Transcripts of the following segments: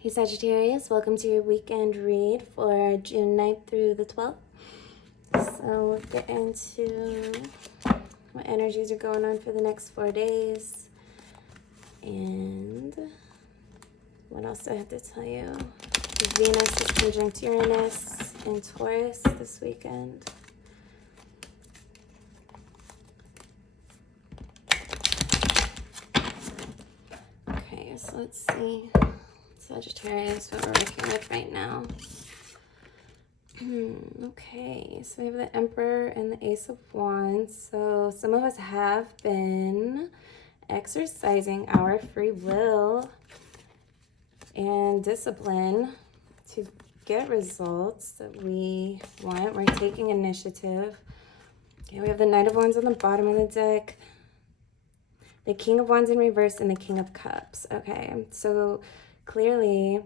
Hey Sagittarius, welcome to your weekend read for June 9th through the 12th. So we'll get into what energies are going on for the next 4 days. And what else do I have to tell you? Venus is conjunct Uranus in Taurus this weekend. Okay, so let's see. Sagittarius, what we're working with right now. Okay, so we have the Emperor and the Ace of Wands. So some of us have been exercising our free will and discipline to get results that we want. We're taking initiative. Okay, we have the Knight of Wands on the bottom of the deck, the King of Wands in reverse, and the King of Cups. Okay, so clearly,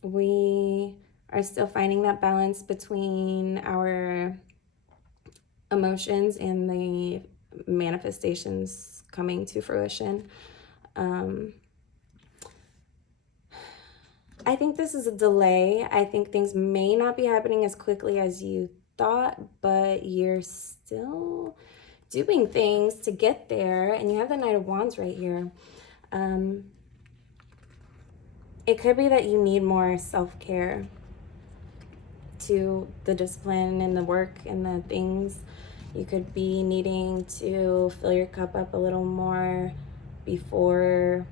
we are still finding that balance between our emotions and the manifestations coming to fruition. I think this is a delay. I think things may not be happening as quickly as you thought, but you're still doing things to get there. And you have the Knight of Wands right here. It could be that you need more self-care to the discipline and the work and the things. You could be needing to fill your cup up a little more before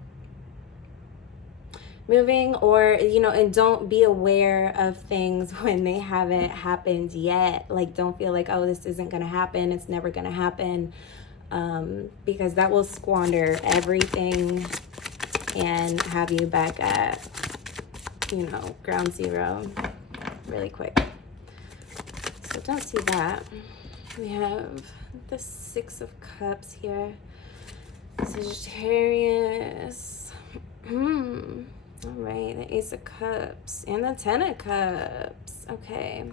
moving, or, you know, and don't be aware of things when they haven't happened yet. Like, don't feel like, oh, this isn't going to happen. It's never going to happen. Because that will squander everything and have you back at, you know, ground zero really quick. So don't see that. We have the Six of Cups here. Sagittarius. All right, the Ace of Cups and the Ten of Cups. Okay.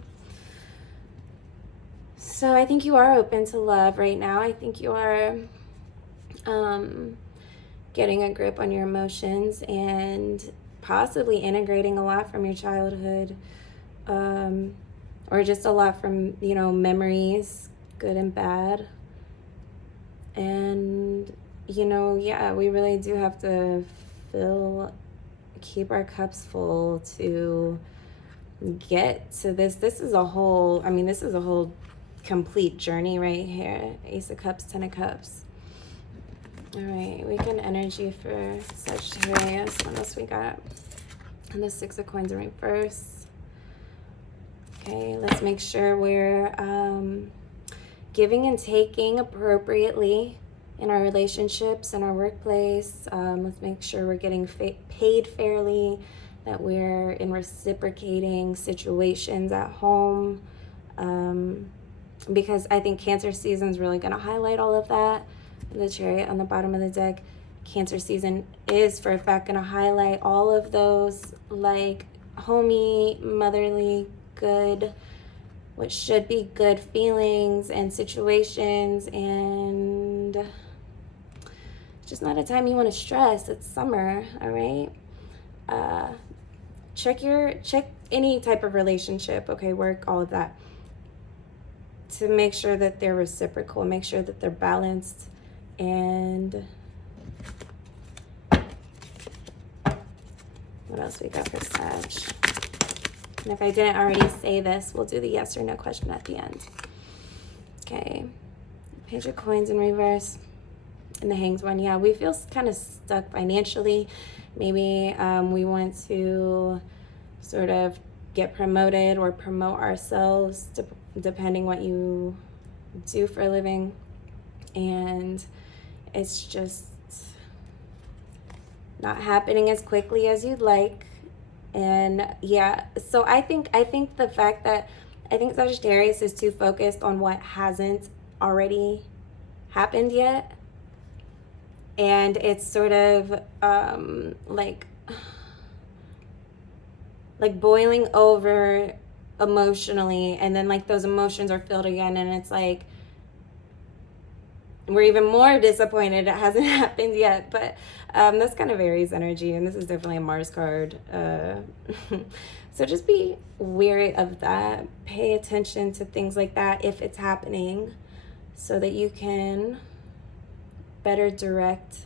So I think you are open to love right now. I think you are getting a grip on your emotions and possibly integrating a lot from your childhood, or just a lot from, you know, memories, good and bad. And, you know, yeah, we really do have to keep our cups full to get to this. This is a whole, I mean, this is a whole complete journey right here. Ace of Cups, Ten of Cups. All right, weekend energy for Sagittarius. What else we got? And the Six of Coins in reverse. Okay, let's make sure we're giving and taking appropriately in our relationships, in our workplace. Let's make sure we're getting paid fairly, that we're in reciprocating situations at home. Because I think Cancer season is really going to highlight all of that. The Chariot on the bottom of the deck. Cancer season is for a fact going to highlight all of those, like, homey, motherly, good, what should be good feelings and situations, and just not a time you want to stress. It's summer, all right? Check any type of relationship, okay, work, all of that, to make sure that they're reciprocal, make sure that they're balanced. And what else we got for Sag? And if I didn't already say this, we'll do the yes or no question at the end. Okay, Page of Coins in reverse and the Hanged One. Yeah, we feel kind of stuck financially. Maybe we want to sort of get promoted or promote ourselves, depending what you do for a living. And it's just not happening as quickly as you'd like. And yeah, so I think the fact that I think Sagittarius is too focused on what hasn't already happened yet. And it's sort of like boiling over emotionally, and then like those emotions are filled again, and it's like we're even more disappointed it hasn't happened yet. But that's kind of Aries energy, and this is definitely a Mars card. So just be wary of that. Pay attention to things like that if it's happening, so that you can better direct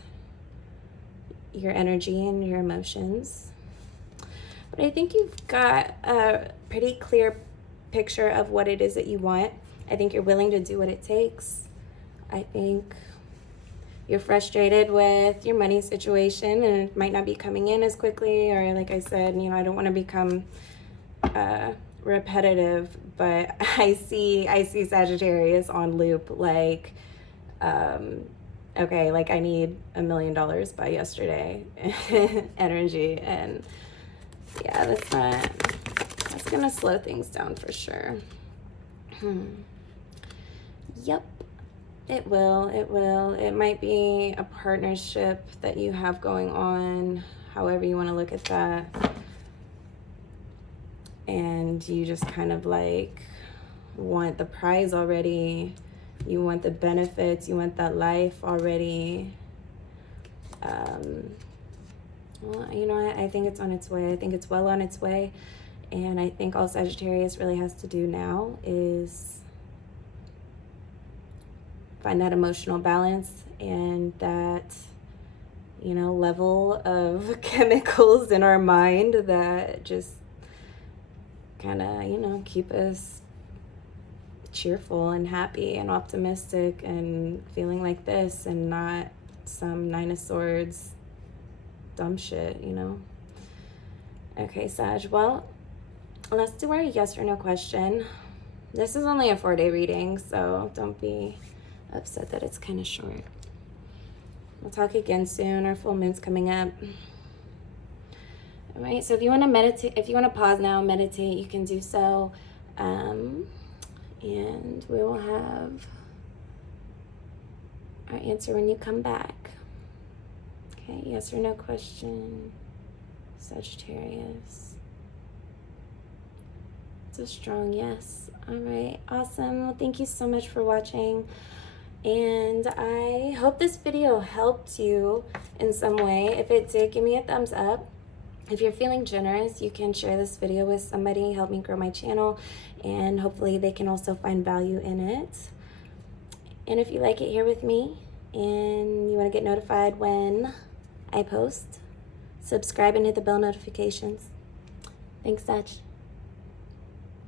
your energy and your emotions. But I think you've got a pretty clear picture of what it is that you want. I think you're willing to do what it takes. I think you're frustrated with your money situation and it might not be coming in as quickly, or like I said, I don't want to become repetitive, but I see Sagittarius on loop, like okay, like I need $1 million by yesterday energy, and yeah, that's gonna slow things down for sure. Yep. It will. It might be a partnership that you have going on, however you want to look at that. And you just kind of like want the prize already. You want the benefits. You want that life already. Well, I think it's on its way. I think it's well on its way. And I think all Sagittarius really has to do now is find that emotional balance and that, level of chemicals in our mind that just kind of, keep us cheerful and happy and optimistic and feeling like this, and not some Nine of Swords dumb shit, Okay, Sag, well, let's do our yes or no question. This is only a 4-day reading, so don't be upset that it's kind of short. We'll talk again soon. Our full moon's coming up. All right, so if you want to meditate, if you want to pause now and meditate, you can do so. And we will have our answer when you come back. Okay, yes or no question, Sagittarius. It's a strong yes. All right, awesome. Well, thank you so much for watching. And I hope this video helped you in some way. If it did, give me a thumbs up. If you're feeling generous, you can share this video with somebody, help me grow my channel, and hopefully they can also find value in it. And if you like it here with me and you want to get notified when I post, subscribe and hit the bell notifications. Thanks, Sag.